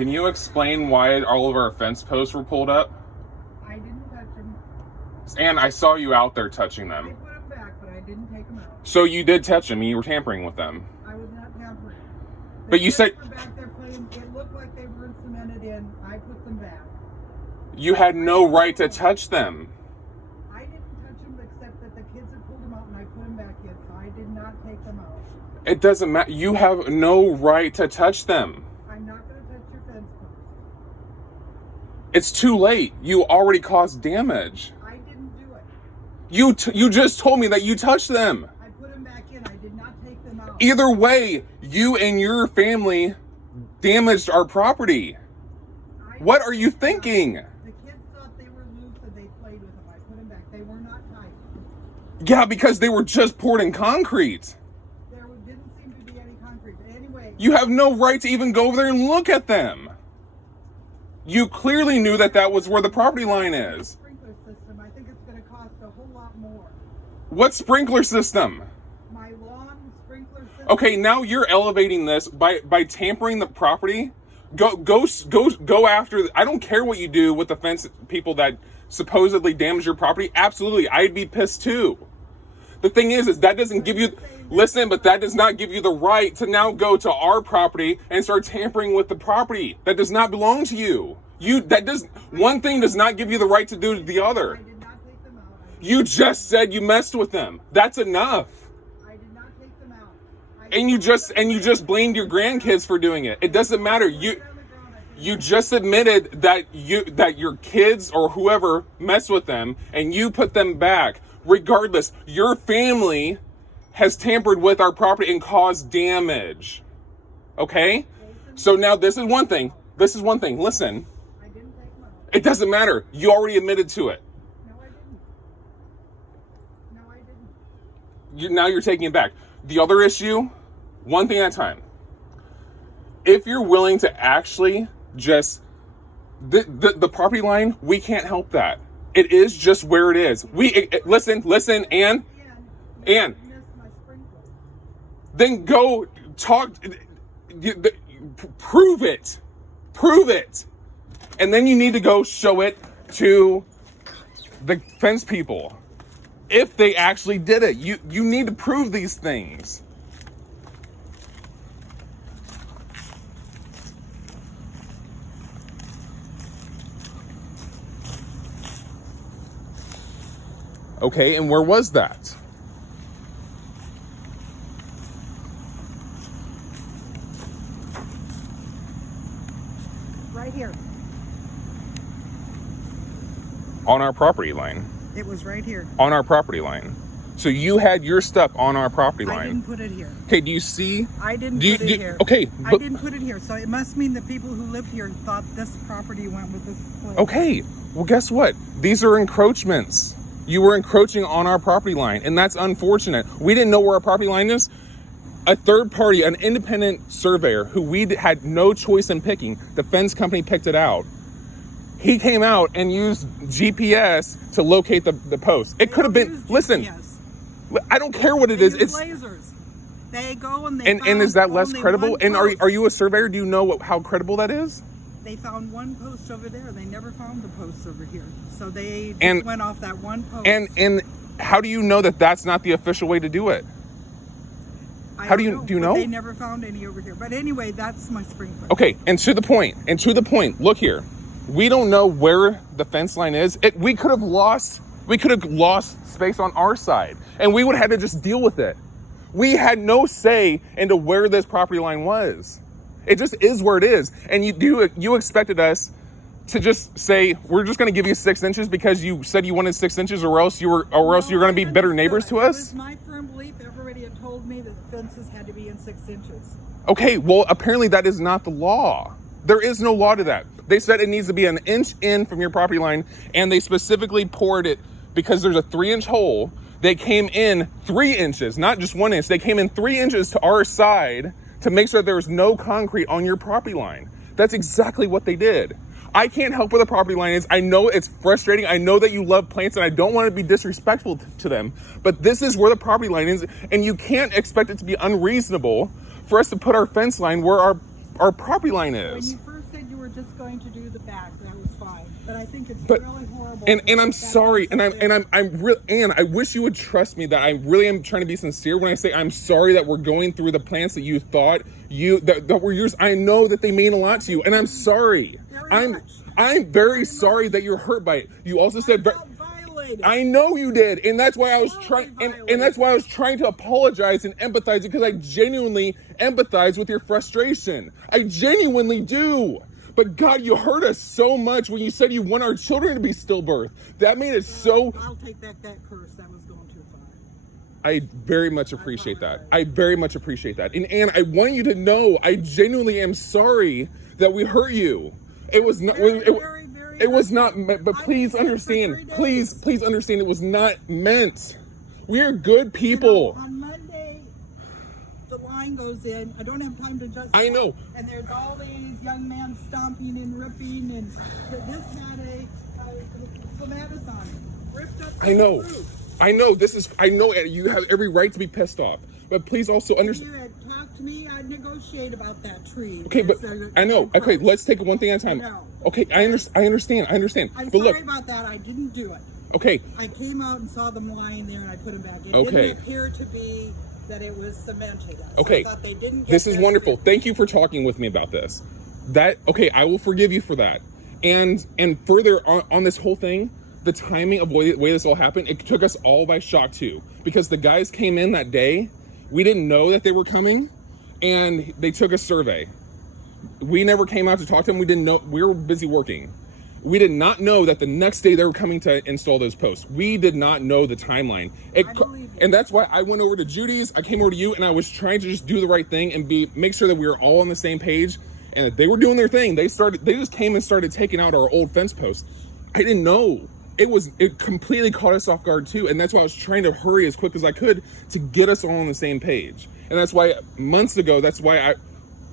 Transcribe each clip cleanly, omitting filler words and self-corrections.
Can you explain why all of our fence posts were pulled up? I didn't touch them. And I saw you out there touching I them. put them back, but I didn't take them out. So you did touch them and you were tampering with them. I was not tampering. But you said... Were back there playing. It looked like they weren't cemented in. I put them back. You had no right to touch them. I didn't touch them except that the kids had pulled them out and I put them back in. So I did not take them out. It doesn't matter. You have no right to touch them. I'm not going to touch your fence post. It's too late. You already caused damage. I didn't do it. You just told me that you touched them. I put them back in. I did not take them out. Either way, you and your family damaged our property. What are you thinking? The kids thought they were loose and they played with them. I put them back. They were not tight. Yeah, because they were just poured in concrete. There didn't seem to be any concrete. But anyway. You have no right to even go over there and look at them. You clearly knew that that was where the property line is. Sprinkler system. I think it's going to cost a whole lot more. What sprinkler system? My lawn sprinkler system. Okay, now you're elevating this by tampering the property. Go after. I don't care what you do with the fence people that supposedly damage your property. Absolutely, I'd be pissed too. The thing is that doesn't give you. Listen, but that does not give you the right to now go to our property and start tampering with the property that does not belong to you. One thing does not give you the right to do the other. I did not take them out. You just said you messed with them. That's enough. I did not take them out. And you just blamed your grandkids for doing it. It doesn't matter. You just admitted that your kids or whoever messed with them and you put them back. Regardless, your family has tampered with our property and caused damage. Okay? So now this is one thing. Listen. I didn't take them out. It doesn't matter. You already admitted to it. No, I didn't. Now you're taking it back. The other issue, one thing at a time. If you're willing to actually just the property line, we can't help that. It is just where it is. Listen, and then go talk. Prove it, and then you need to go show it to the fence people. If they actually did it, you need to prove these things. Okay, and where was that? Right here. On our property line. It was right here. On our property line. So you had your stuff on our property line. I didn't put it here. Okay, do you see? I didn't put it here. Okay. I didn't put it here. So it must mean the people who lived here thought this property went with this place. Okay, well guess what? These are encroachments. You were encroaching on our property line, and that's unfortunate. We didn't know where our property line is. A third party, an independent surveyor who we had no choice in picking, the fence company picked it out. He came out and used GPS to locate the post. It could have been, listen, I don't care what it is. It's lasers. They go and they and is that less credible? And are you a surveyor? Do you know how credible that is? They found one post over there. They never found the posts over here. So they just went off that one post. And how do you know that that's not the official way to do it? How do you know? They never found any over here. But anyway, that's my sprinkler. Okay, and to the point. Look here. We don't know where the fence line is. We could have lost space on our side, and we would have had to just deal with it. We had no say into where this property line was. It just is where it is. And you expected us to just say, we're just going to give you 6 inches because you said you wanted 6 inches, or else you're going to be better neighbors to us? It was my firm belief. Everybody had told me that the fences had to be in 6 inches. Okay, well, apparently that is not the law. There is no law to that. They said it needs to be an inch in from your property line, and they specifically poured it because there's a 3-inch hole. They came in 3 inches, not just 1 inch. They came in 3 inches to our side to make sure there was no concrete on your property line. That's exactly what they did. I can't help where the property line is. I know it's frustrating. I know that you love plants, and I don't want to be disrespectful to them, but this is where the property line is, and you can't expect it to be unreasonable for us to put our fence line where our property line is. When you first said you just going to do the back. That was fine. But I think it's But- really horrible. And I'm that sorry, and that's I'm real, and I wish you would trust me that I really am trying to be sincere when I say I'm sorry that we're going through the plants that you thought that were yours. I know that they mean a lot to you, and I'm sorry. Very much. I'm very sorry that you're hurt by it. You also said I felt violated. I know you did, and that's why I was trying, Totally and that's why I was trying to apologize and empathize, because I genuinely empathize with your frustration. I genuinely do. But God, you hurt us so much when you said you want our children to be stillbirth. That made it so. I'll take back that curse. That was going too far. I very much appreciate that. I very much appreciate that. And Ann, I want you to know I genuinely am sorry that we hurt you. It was not. It was not meant, but please understand. Please understand. It was not meant. We are good people. On Monday, the line goes in. I don't have time to just. I know. And there's all these young men stomping and ripping, and this had a clematis on it. Ripped up. I know. the roof. I know. I know you have every right to be pissed off. But please also understand. If you had talked to me, I'd negotiate about that tree. Okay, but I know. Okay, let's take it one thing at a time. No. Okay, I understand. I'm but sorry look, about that. I didn't do it. okay, I came out and saw them lying there, and I put them back. It Okay. didn't appear to be that it was cemented. So Okay. I thought they didn't get this is this. wonderful. Thank you for talking with me about this. I will forgive you for that. And further on this whole thing, the timing of the way this all happened, it took us all by shock too. Because the guys came in that day, we didn't know that they were coming, and they took a survey. We never came out to talk to them. We didn't know. We were busy working. We did not know that the next day they were coming to install those posts. We did not know the timeline. I believe you. And that's why I went over to Judy's, I came over to you, and I was trying to just do the right thing and make sure that we were all on the same page, and that they were doing their thing. They just came and started taking out our old fence posts. I didn't know. It completely caught us off guard too, and that's why I was trying to hurry as quick as I could to get us all on the same page. And that's why months ago,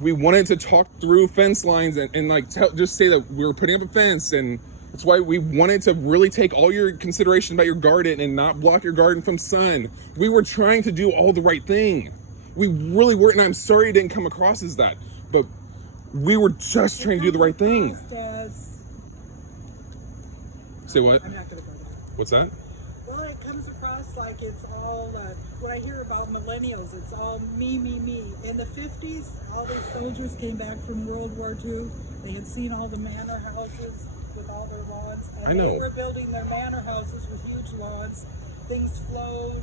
we wanted to talk through fence lines and like just say that we were putting up a fence, and that's why we wanted to really take all your consideration about your garden and not block your garden from sun. We were trying to do all the right thing. We really were, and I'm sorry it didn't come across as that, but we were just trying to do the right thing. Say what? I'm not going to go there. What's that? Well, it comes across like it's all, when I hear about millennials, it's all me, me, me. In the 50s, all these soldiers came back from World War II. They had seen all the manor houses with all their lawns. And I know. They were building their manor houses with huge lawns. Things flowed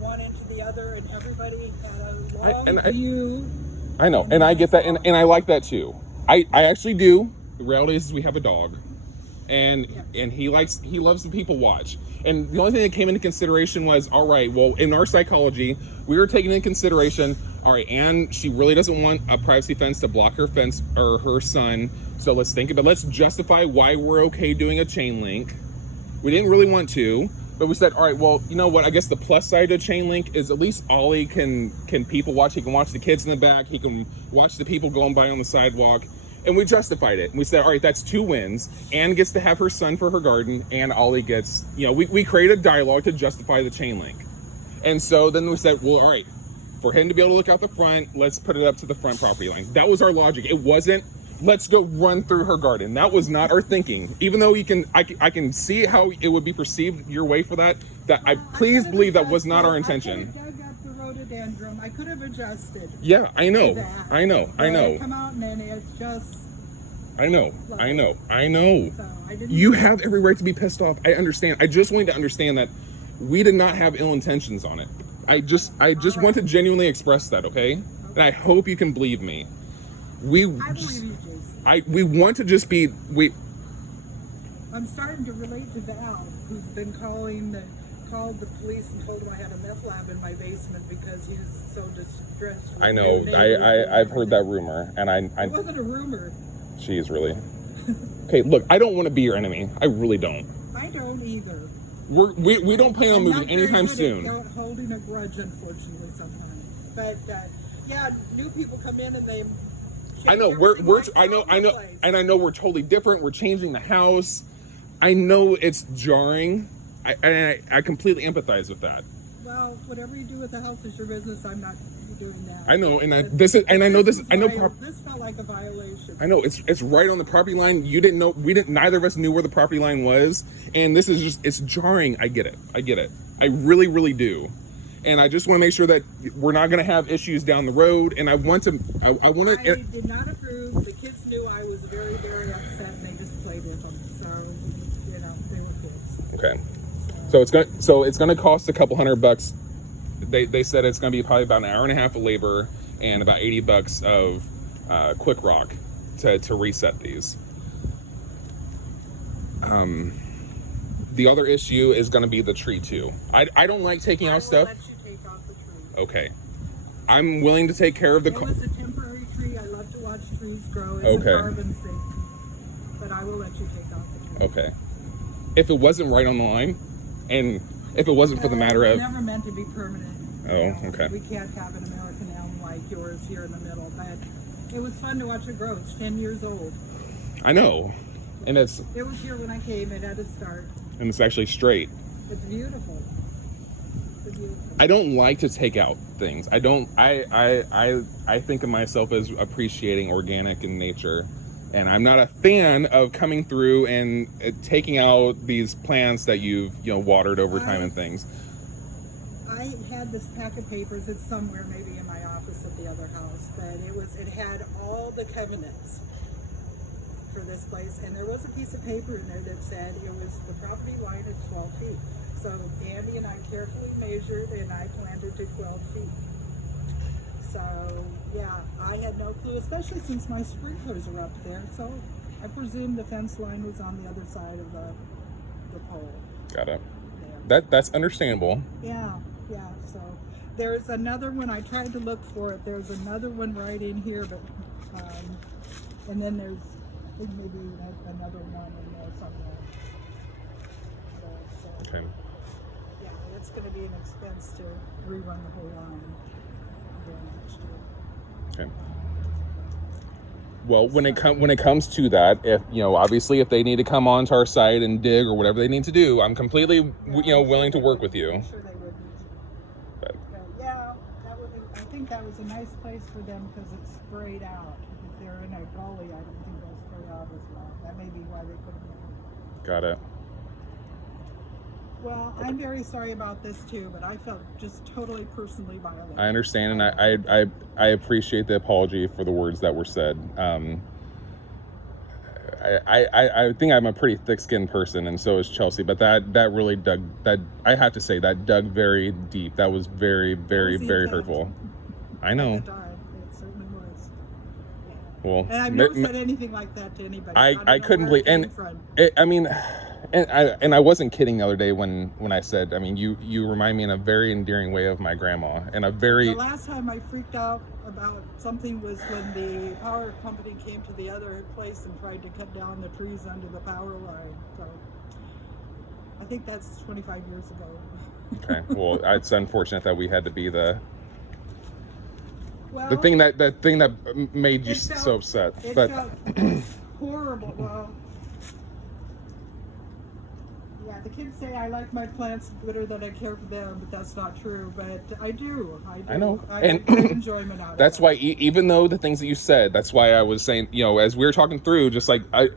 one into the other, and everybody had a long view. I know, and I get that, and I like that too. I actually do. The reality is we have a dog. And he loves the people watch. And the only thing that came into consideration was, all right, well, in our psychology, we were taking into consideration, all right, Anne, she really doesn't want a privacy fence to block her fence or her son. So let's justify why we're okay doing a chain link. We didn't really want to, but we said, all right, well, you know what? I guess the plus side of chain link is at least Ollie can people watch. He can watch the kids in the back. He can watch the people going by on the sidewalk. And we justified it. And we said, all right, that's 2 wins. Anne gets to have her son for her garden, and Ollie gets, we created a dialogue to justify the chain link. And so then we said, well, all right, for him to be able to look out the front, let's put it up to the front property line. That was our logic. It wasn't, let's go run through her garden. That was not our thinking. Even though I can see how it would be perceived your way for that. Please believe that was not our intention. I dug up the rhododendron. I could have adjusted. Yeah, I know. I know. Come out and then it's just. I know. So You have every right to be pissed off. I understand. I just want you to understand that we did not have ill intentions on it. I just want to genuinely express that, okay? And I hope you can believe me. I believe you, Jason. We want to just be I'm starting to relate to Val, who's been called the police and told him I had a meth lab in my basement because he's so distressed. I know. I've heard that rumor, and It wasn't a rumor. She's really. Okay, look, I don't want to be your enemy. I really don't. I don't either. We don't plan on moving anytime soon. I'm not holding a grudge, unfortunately, sometimes. But new people come in and they. I know and I know we're totally different. We're changing the house. I know it's jarring. I completely empathize with that. Well, whatever you do with the house is your business. I'm not. be doing that. I know, and I know This this. this felt like a violation. I know it's right on the property line. You didn't know, neither of us knew where the property line was, and this is just, it's jarring. I get it. I really, really do, and I just want to make sure that we're not going to have issues down the road. And I want to. I want to. I did not approve. The kids knew I was very, very upset, and they just played with them. So they were kids. Okay. So it's gonna cost a couple $100. They said it's gonna be probably about an hour and a half of labor and about $80 of quick rock to reset these. The other issue is gonna be the tree too. I don't like taking out stuff. I will let you take out the tree. Okay. I'm willing to take care of the. It was a temporary tree. I love to watch trees grow. It's Okay. a carbon sink. But I will let you take out the tree. Okay. If it wasn't right on the line, and if it wasn't for the matter It's of. never meant to be permanent. Oh, okay. We can't have an American elm like yours here in the middle, but it was fun to watch it grow. It's 10 years old. I know, and It was here when I came. It had to start. it's actually straight. It's beautiful. It's beautiful. I don't like to take out things. I don't. I think of myself as appreciating organic in nature, and I'm not a fan of coming through and taking out these plants that you've watered over time and things. I had this pack of papers. It's somewhere, maybe in my office at the other house, but it had all the covenants for this place, and there was a piece of paper in there that said the property line is 12 feet. So Andy and I carefully measured, and I planted to 12 feet. So yeah, I had no clue, especially since my sprinklers are up there. So I presume the fence line was on the other side of the pole. Got it. There. That's understandable. Yeah. So there's another one. I tried to look for it. There's another one right in here, but and then there's maybe another one in there somewhere. So, Okay. yeah, it's going to be an expense to rerun the whole line again next year. Okay. Well, when it comes to that, if obviously if they need to come onto our site and dig or whatever they need to do, I'm completely willing to work with you. I'm sure they would. But Yeah, I think that was a nice place for them because it's sprayed out. If they're in a gully, I don't think they'll spray out as well. That may be why they put them in. got it. Well, I'm very sorry about this too, but I felt just totally personally violated. I understand, and I appreciate the apology for the words that were said. I think I'm a pretty thick-skinned person, and so is Chelsea. But that really dug. That I have to say that dug very deep. That was very, very, very hurtful. I know. At the time, it certainly was. Yeah. Well, And I've never said anything like that to anybody. I couldn't believe, and I wasn't kidding the other day when I said, I mean, you remind me in a very endearing way of my grandma, and a very. The last time I freaked out about something was when the power company came to the other place and tried to cut down the trees under the power line. So I think that's 25 years ago. Okay, well, it's unfortunate that we had to be the Well, thing that made you so upset. It But felt horrible. Well, yeah, the kids say I like my plants better than I care for them, but that's not true. But I do. I know. I And get enjoyment out of it. that's why, even though the things that you said, that's why I was saying, as we were talking through, just like like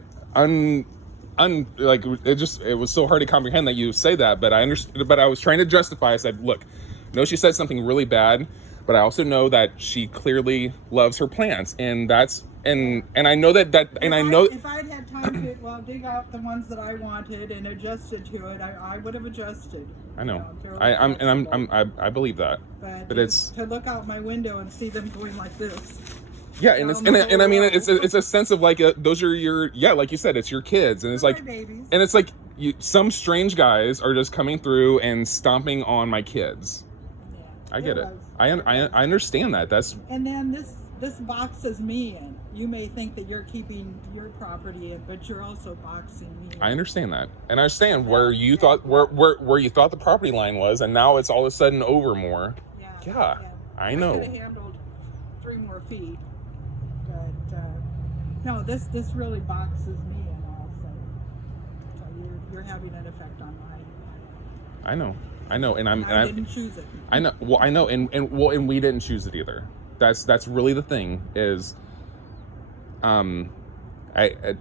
it was so hard to comprehend that you say that, but I understood. But I was trying to justify. I said, look, no, she said something really bad, but I also know that she clearly loves her plants, and that's and I know that and I know if I'd had time to dig out the ones that I wanted and adjusted to it, I would have adjusted. I know. Fairly I flexible. believe that. But it's to look out my window and see them going like this. yeah, and it's and I mean it's a sense of like those are your like you said, it's your kids, and it's They're like my babies. and it's like some strange guys are just coming through and stomping on my kids. Yeah, I get it. was. I understand that. That's And then this boxes me in. You may think that you're keeping your property in, but you're also boxing me in. I understand that, and I understand where you thought where you thought the property line was, and now it's all of a sudden over more. Yeah, I know. I could have handled 3 more feet, but no, this really boxes me in also. So you're having an effect on mine. I know, and I didn't choose it. I know. Well, I know, and we didn't choose it either. That's really the thing is, I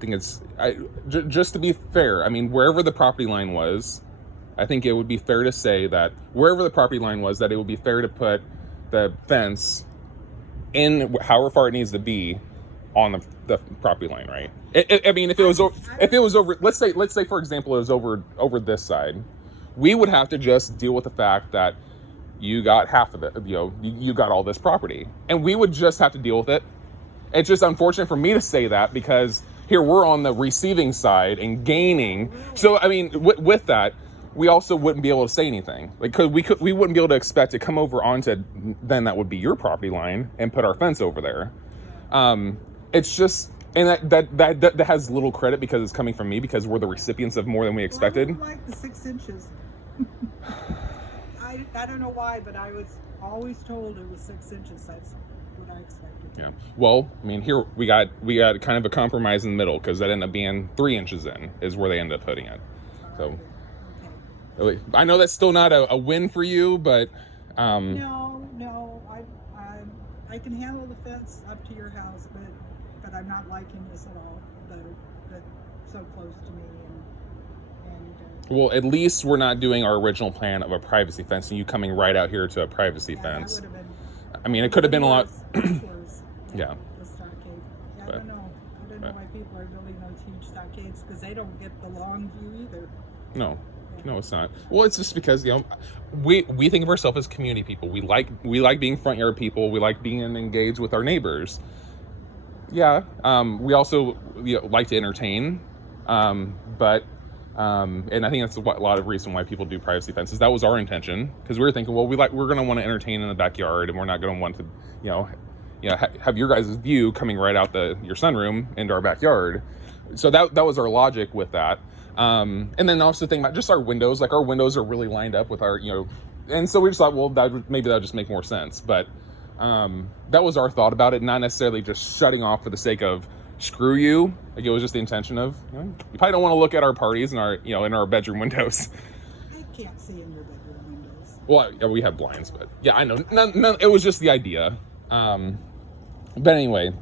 think it's just to be fair. I mean, wherever the property line was, I think it would be fair to say that wherever the property line was, that it would be fair to put the fence in however far it needs to be on the property line, right? I mean, if it was over, let's say for example, it was over this side, we would have to just deal with the fact that you got half of it, you got all this property, and we would just have to deal with it. It's just unfortunate for me to say that because here we're on the receiving side and gaining. So I mean, with that, we also wouldn't be able to say anything. Like, cause we wouldn't be able to expect to come over onto, then that would be your property line, and put our fence over there. It's just, and that has little credit because it's coming from me, because we're the recipients of more than we expected. Well, I like the 6 inches. I don't know why, but I was always told it was 6 inches. That's what I expected. Yeah. Well, I mean, here we got kind of a compromise in the middle, because that ended up being 3 inches in is where they ended up putting it. So I know that's still not a win for you, but no, I can handle the fence up to your house, but I'm not liking this at all. That so close to me well, at least we're not doing our original plan of a privacy fence and you coming right out here to a privacy fence. That would have been, I mean, it could have been a lot. Yeah. The stockade. I don't know why people are building those huge stockades, because they don't get the long view either. No, it's not. Well, it's just because we think of ourselves as community people. We like being front yard people. We like being engaged with our neighbors. Yeah. We also like to entertain, but. And I think that's a lot of reason why people do privacy fences. That was our intention, because we were thinking, well, we're going to want to entertain in the backyard, and we're not going to want to, have your guys' view coming right out your sunroom into our backyard. So that was our logic with that. And then also think about just our windows. Like, our windows are really lined up with our, and so we just thought, well, maybe that would just make more sense. But that was our thought about it, not necessarily just shutting off for the sake of screw you. Like, it was just the intention of, you probably don't want to look at our parties and our, in our bedroom windows. I can't see in your bedroom windows. Well, we have blinds, but yeah, I know. None, it was just the idea. But anyway,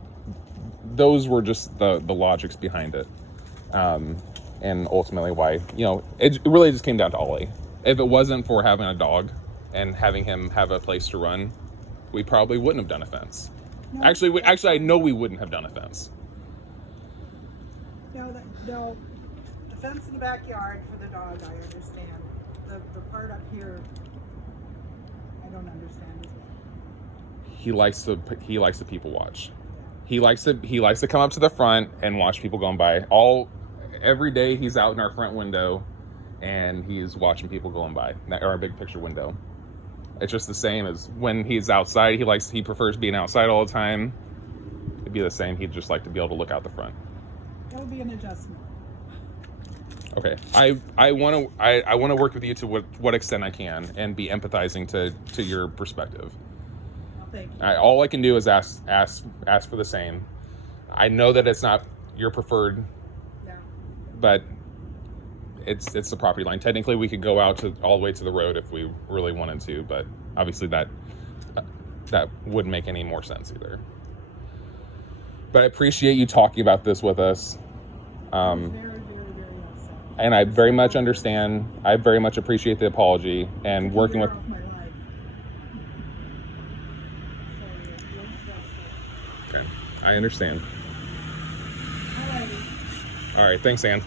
those were just the logics behind it. And ultimately why, it really just came down to Ollie. If it wasn't for having a dog and having him have a place to run, we probably wouldn't have done a fence. No, actually, I know we wouldn't have done a fence. No, the fence in the backyard for the dog, I understand. The part up here, I don't understand as well. He likes to people watch. He likes to come up to the front and watch people going by. Every day he's out in our front window, and he's watching people going by, our big picture window. It's just the same as when he's outside. He prefers being outside all the time. It'd be the same. He'd just like to be able to look out the front. That'll be an adjustment. Okay, I want to work with you to what extent I can, and be empathizing to your perspective. Well, thank you. All I can do is ask for the same. I know that it's not your preferred, but it's the property line. Technically, we could go out all the way to the road if we really wanted to, but obviously that wouldn't make any more sense either. But I appreciate you talking about this with us. Very, very, very upset. And I very much understand. I very much appreciate the apology and working with. Okay, I understand. All right, thanks, Ann.